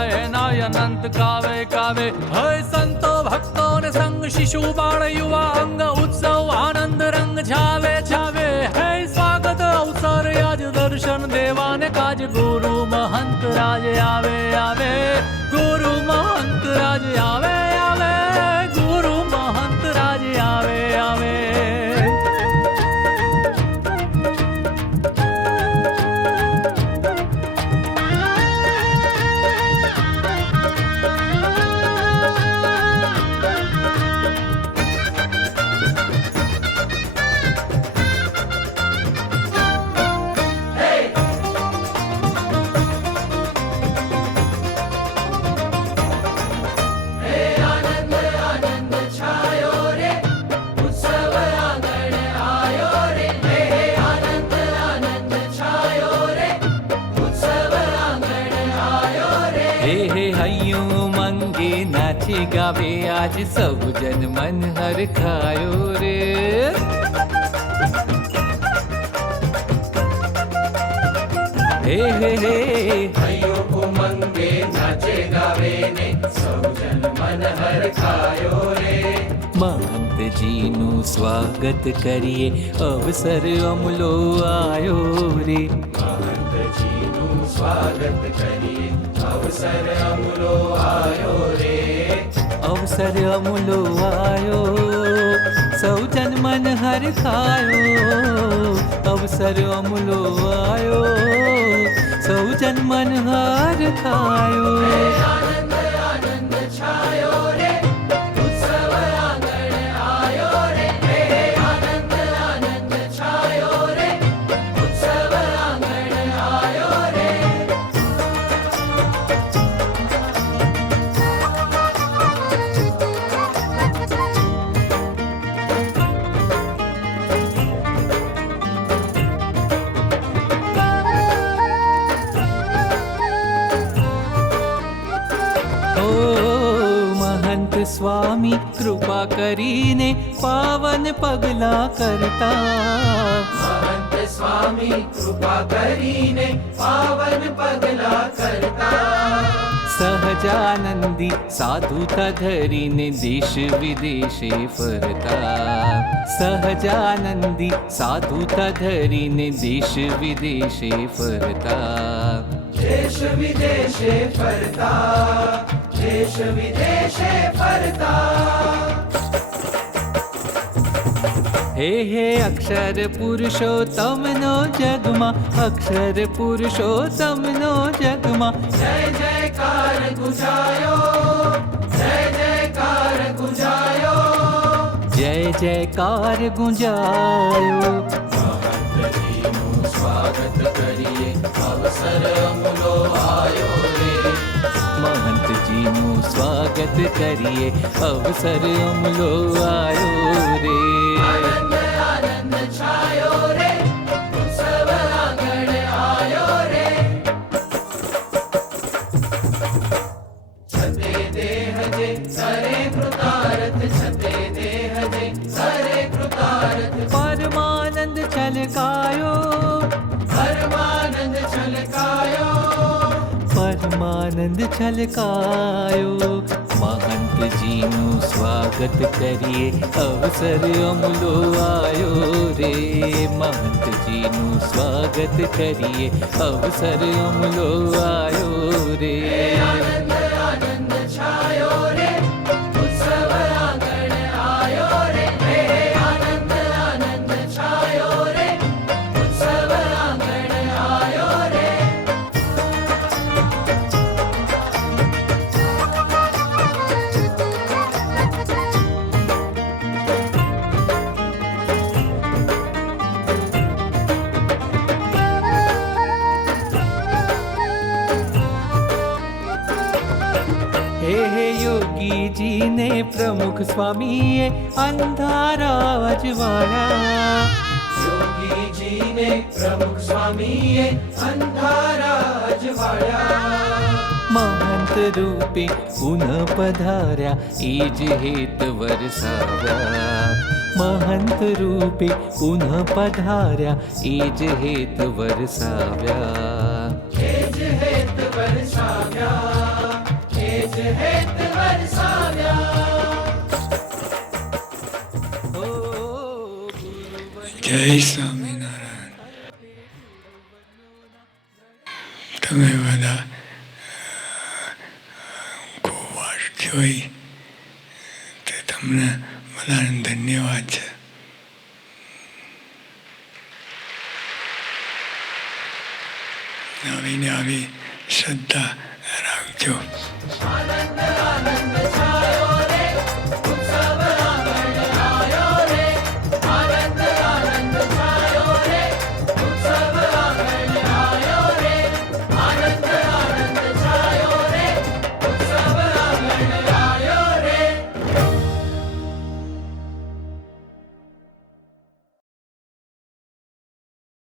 ગાય અનંત કાવે કાવે. હે સંતો ભક્તો ને સંગ શિશુ બાળ યુવા અંગ ઉત્સવ આનંદ રંગ છાવે છાવે. હે સ્વાગત અવસર આજ દર્શન દેવાને કાજ ગુરુ મહંત રાજ આવે આવે. ગુરુ મહંત રાજ આવે આવે. ગુરુ મહંત રાજ આવે આવે. ગાવે આજ સૌ જન મન હર ખાયો રે. હે હે હે હૈયો ઉમંગે નાચે ગાવે ને સૌ જન મન હર ખાયો રે. મહંતજીનું સ્વાગત કરીએ અવસર અમલો આયો રે. મહંતજીનું સ્વાગત કરીએ અવસર અમલો આયો રે. અવસર અમલો આયો સૌ જન મન હર ખાયો. અવસર અમલો આયો સૌ જન મન હર ખાયો. આનંદ આનંદ છાયો રે ઉત્સવ આંગણ આયો રે. હે આનંદ આનંદ છાયો રે ઉત્સવ આંગણ આયો રે. સ્વામી કૃપા કરીને પાવન પગલા કરતા. મહંત સ્વામી કૃપા કરીને પાવન પગલા કરતા. સહજાનંદી સાધુતા ધરીને દેશ વિદેશે ફરતા. સહજાનંદી સાધુતા ધરીને દેશ વિદેશે ફરતા. દેશ વિદેશે ફરતા. દેશ વિદેશે ફરતા. હે હે અક્ષર પુરુષોત્તમનો જગમાં. અક્ષર પુરુષોત્તમનો જગમાં. જય જયકાર ગુંજાયો. જય જયકાર ગુંજાયો. જય જયકાર ગુંજાયો. મહંતજીનું સ્વાગત કરીએ અવસર અમલો આયો રે. મહંતજીનું સ્વાગત કરીએ અવસર અમલો આયો રે. આનંદ આનંદ છાયો રે ઉત્સવ આંગણ આયો રે. છતે દેહ જે સરે કૃતાર્થ. છતે દેહ જે સરે કૃતાર્થ. પરમાનંદ છલકાયો. પરમાનંદ છલકાયો. પરમાનંદ છલકાયો. મહંતજીનું સ્વાગત કરીએ અવસર અમલો આયો રે. મહંતજીનું સ્વાગત કરીએ અવસર અમલો આયો રે. આનંદ આનંદ છાયો રે ઉત્સવ આંગણ આયો રે. હે આનંદ આનંદ છાયો રે ઉત્સવ આંગણ આયો રે. હે હે યોગીજીને પ્રમુખ સ્વામીએ અંધારા અજવાળા. યોગીજીને પ્રમુખ સ્વામીએ અંધારા અજવાળ્યા. મહંત રૂપે પુનઃ પધાર્યા એ જ હેત વરસાવ્યા. મહંત રૂપે પુનઃ પધાર્યા એ જ હેત વરસાવ્યા. એ જ હેત વરસાવ્યા. હેત વરસાવ્યા. જય સ્વામિનારાયણ. તમે બધા કુવાસ જોઈ તે તમને બધાને ધન્યવાદ છે. આવી ને આવી શ્રદ્ધા રાખજો. આનંદ